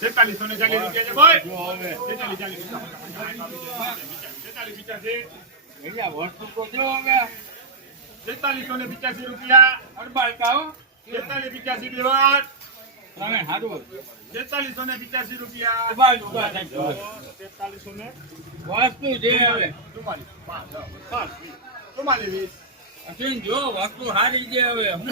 તેતાલીસ ને ચાલીસ રૂપિયા છે ભાઈ તેતાલીસ ને પચાસી રૂપિયા. તેતાલીસ પચાસી દિવસ તેતાલીસો ને પચાસી રૂપિયા. તેતાલીસો ને ચુમ્માલીસ. પાંચ, પાંચ, ચુમ્માલીસ. વીસ જો વસ્તુ હારી છે હવે હું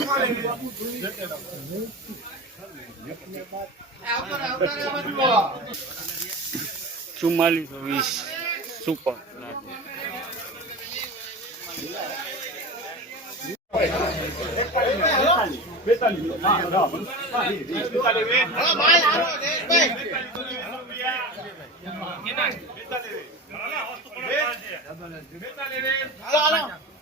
ચુમ્માલીસો વીસ સુપર બેતાલીસ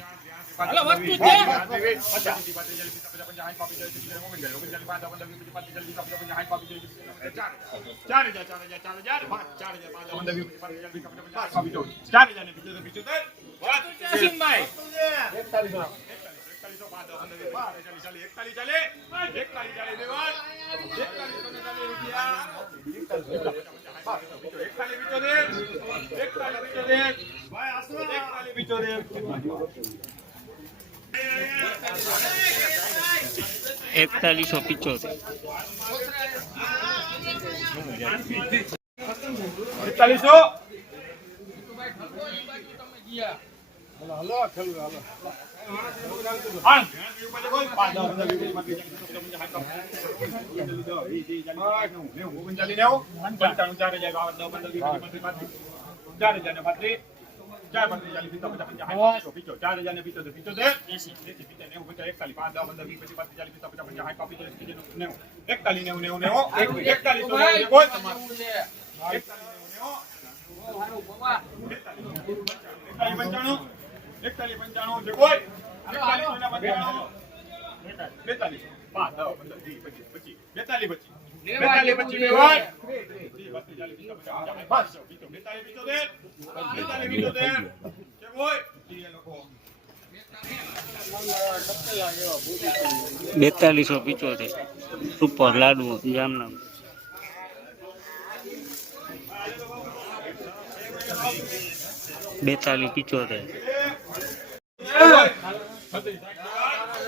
છે. પચાસ વીસ, પચાસ વીસ પાંત્રીસ ચાલીસ પિતા પચાસ પંચાવન પિચોતેર. એકતાલીસો. ચાર હજાર ને પાંત્રીસ ચાર પંદર ચાલીસ પિત્તો પચાસ પંચાવન સાઠ પીચો ચાર હજાર ને પિત્તોતેર પિત્તોતેર એસી એસી પિત્તોતેર નેવું પચાસ એકતાલીસ પાંચ દસ પંદર વીસ પચીસ પાંત્રીસ ચાલીસ પિત્તો પચાસ પંચાવન સાઠ પિત્તોતેર પિત્તોતેર નેવું એકતાલીસ નેવું નેવું નેવું એકતાલીસ નેવું નેવું એકતાલીસ પંચાણું એકતાલીસ પંચાણું કોઈ બેતાલીસ પાંચ દસ પંદર વીસ પચીસ પચીસ બેતાલીસ પચીસ બેતાલીસ પચીસ બેતાલીસ પિચોતેર. સુપર લાડુ જામનગર. બેતાલીસ પિચોતેર.